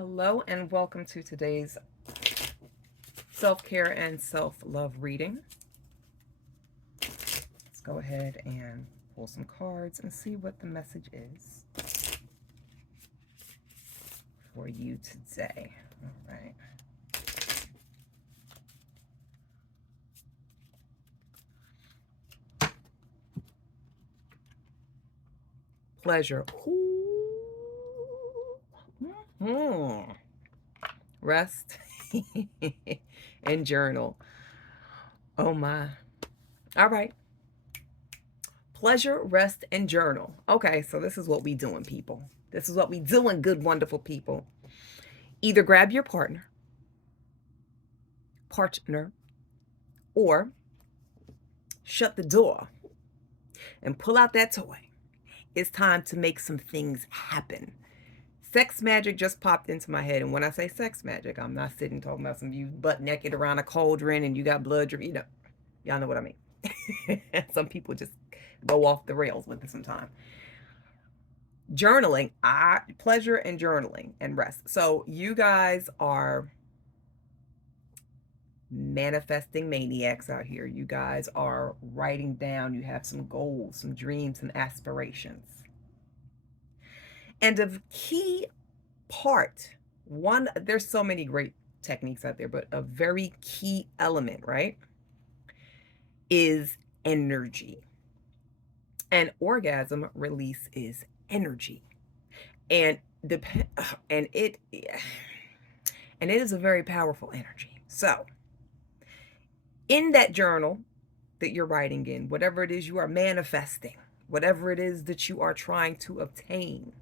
Hello and welcome to today's self-care and self-love reading. Let's go ahead and pull some cards and see what the message is for you today. All right. Pleasure. Mm-hmm. Rest and journal. Oh my. All right. Pleasure, rest, and journal. Okay, so this is what we doing, people. This is what we doing, good, wonderful people. Either grab your partner, or shut the door and pull out that toy. It's time to make some things happen. Sex magic just popped into my head. And when I say sex magic, I'm not sitting talking about some you butt naked around a cauldron and you got blood. Y'all know what I mean. Some people just go off the rails with it sometimes. Journaling, pleasure and journaling and rest. So you guys are manifesting maniacs out here. You guys are writing down, you have some goals, some dreams, some aspirations. And a key part, there's so many great techniques out there, but a very key element, right, is energy. And orgasm release is energy. And it is a very powerful energy. So in that journal that you're writing in, whatever it is you are manifesting, whatever it is that you are trying to obtain,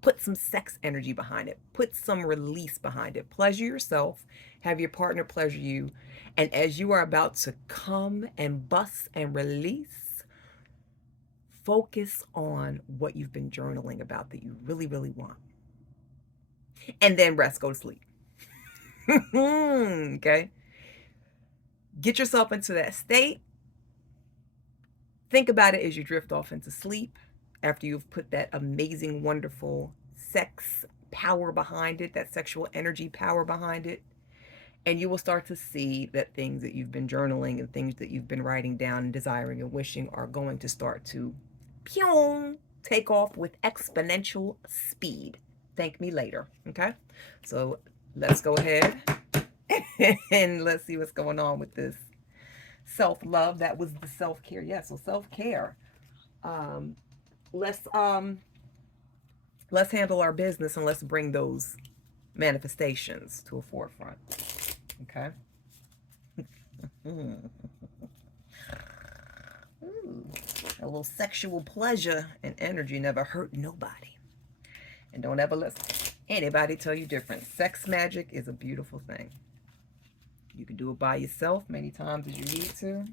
put some sex energy behind it. Put some release behind it. Pleasure yourself. Have your partner pleasure you. And as you are about to come and bust and release, focus on what you've been journaling about that you really, really want. And then rest, go to sleep. Okay? Get yourself into that state. Think about it as you drift off into sleep after you've put that amazing, wonderful sex power behind it, that sexual energy power behind it. And you will start to see that things that you've been journaling and things that you've been writing down and desiring and wishing are going to start to take off with exponential speed. Thank me later. Okay? So let's go ahead and let's see what's going on with this self-love. That was the self-care. Yeah, so self-care. Let's handle our business and let's bring those manifestations to a forefront. Okay. Ooh, a little sexual pleasure and energy never hurt nobody. And don't ever listen anybody tell you different. Sex magic is a beautiful thing. You can do it by yourself many times as you need to,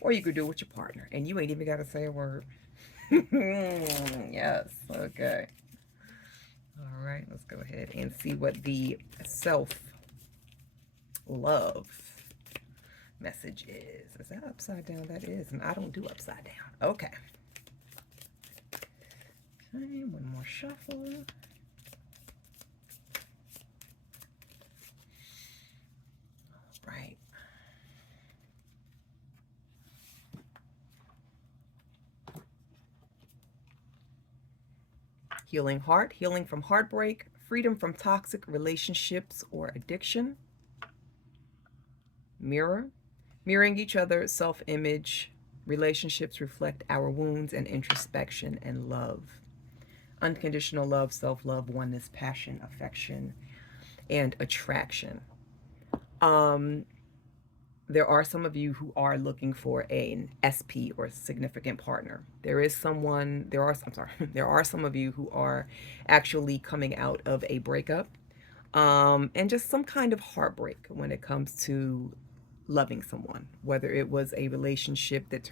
or you could do it with your partner and you ain't even got to say a word. Yes. Okay. All right. Let's go ahead and see what the self-love message is. Is that upside down? That is. And I don't do upside down. Okay. Okay. One more shuffle. All right. Healing heart, healing from heartbreak, freedom from toxic relationships or addiction. Mirror, mirroring each other, self-image, relationships reflect our wounds and introspection and love. Unconditional love, self-love, oneness, passion, affection, and attraction. There are some of you who are looking for an SP or significant partner. There are some of you who are actually coming out of a breakup, and just some kind of heartbreak when it comes to loving someone, whether it was a relationship that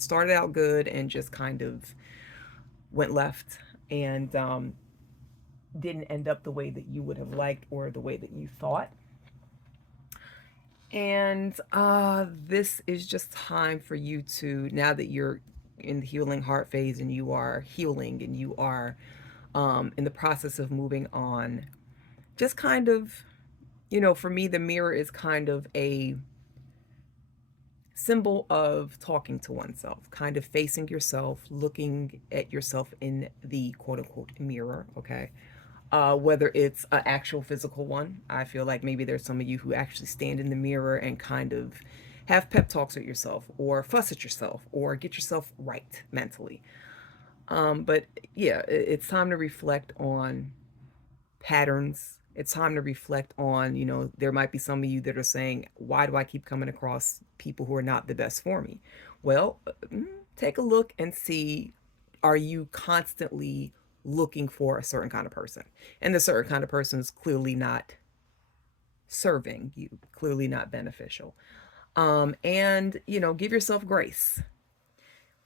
started out good and just kind of went left and didn't end up the way that you would have liked or the way that you thought. And this is just time for you to, now that you're in the healing heart phase and you are healing and you are in the process of moving on, just kind of, you know, for me, the mirror is kind of a symbol of talking to oneself, kind of facing yourself, looking at yourself in the quote unquote mirror, okay? Whether it's an actual physical one, I feel like maybe there's some of you who actually stand in the mirror and kind of have pep talks with yourself, or fuss at yourself, or get yourself right mentally. But yeah, it's time to reflect on patterns. It's time to reflect on, you know, there might be some of you that are saying, why do I keep coming across people who are not the best for me? Well, take a look and see, are you constantly looking for a certain kind of person? And the certain kind of person is clearly not serving you, clearly not beneficial. And, you know, give yourself grace.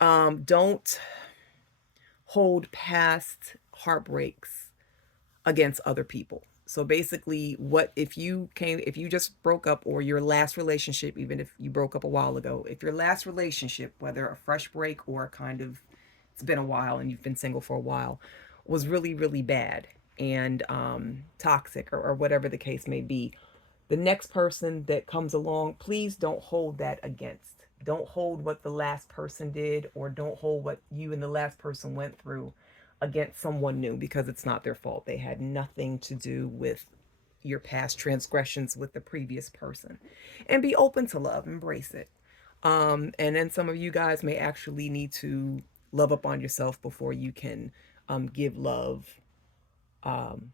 Don't hold past heartbreaks against other people. So basically, what if you just broke up, or your last relationship, even if you broke up a while ago, if your last relationship, whether a fresh break or kind of it's been a while and you've been single for a while, was really, really bad and toxic, or whatever the case may be, the next person that comes along, please don't hold that against. Don't hold what the last person did, or don't hold what you and the last person went through against someone new, because it's not their fault. They had nothing to do with your past transgressions with the previous person. And be open to love, embrace it. And then some of you guys may actually need to love up on yourself before you can give love um,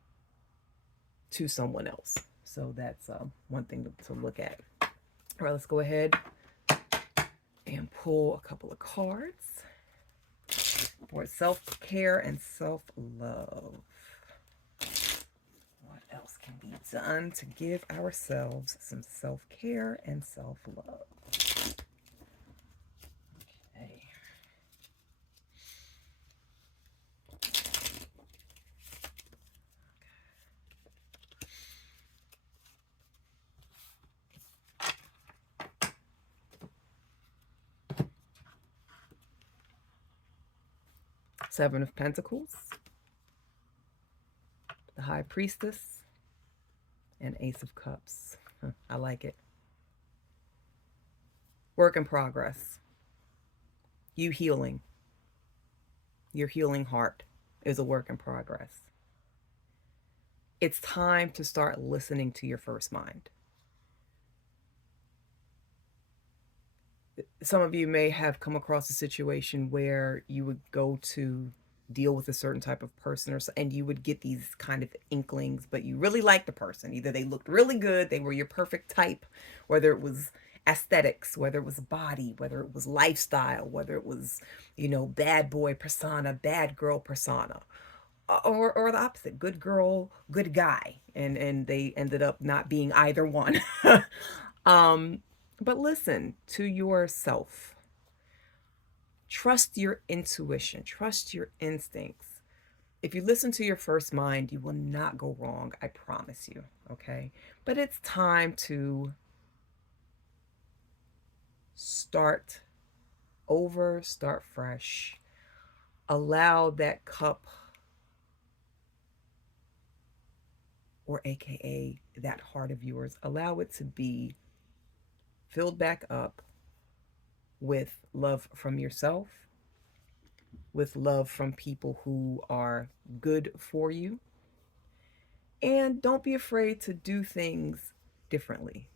to someone else. So that's one thing to look at. All right, let's go ahead and pull a couple of cards for self-care and self-love. What else can be done to give ourselves some self-care and self-love? Okay. Seven of Pentacles, the High Priestess, and Ace of Cups. I like it. Work in progress. You healing. Your healing heart is a work in progress. It's time to start listening to your first mind. Some of you may have come across a situation where you would go to deal with a certain type of person, and you would get these kind of inklings, but you really liked the person. Either they looked really good, they were your perfect type, whether it was aesthetics, whether it was body, whether it was lifestyle, whether it was, you know, bad boy persona, bad girl persona, or the opposite, good girl, good guy, and they ended up not being either one. um but listen to yourself. Trust your intuition, trust your instincts. If you listen to your first mind, you will not go wrong, I promise you. Okay, but it's time to start over, start fresh. Allow that cup, or AKA that heart of yours, allow it to be filled back up with love from yourself, with love from people who are good for you. And don't be afraid to do things differently.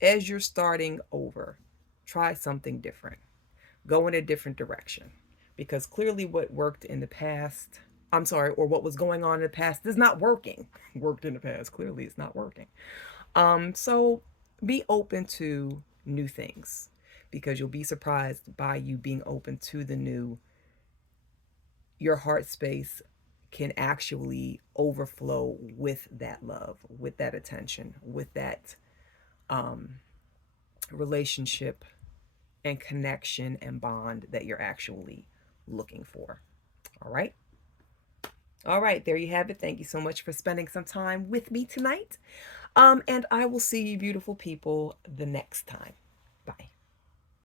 As you're starting over, try something different. Go in a different direction. Because clearly what worked in the past, I'm sorry, or what was going on in the past is not working. Worked in the past, clearly it's not working. So be open to new things, because you'll be surprised by you being open to the new. Your heart space can actually overflow with that love, with that attention, with that relationship and connection and bond that you're actually looking for. All right. All right, there you have it. Thank you so much for spending some time with me tonight. And I will see you beautiful people the next time.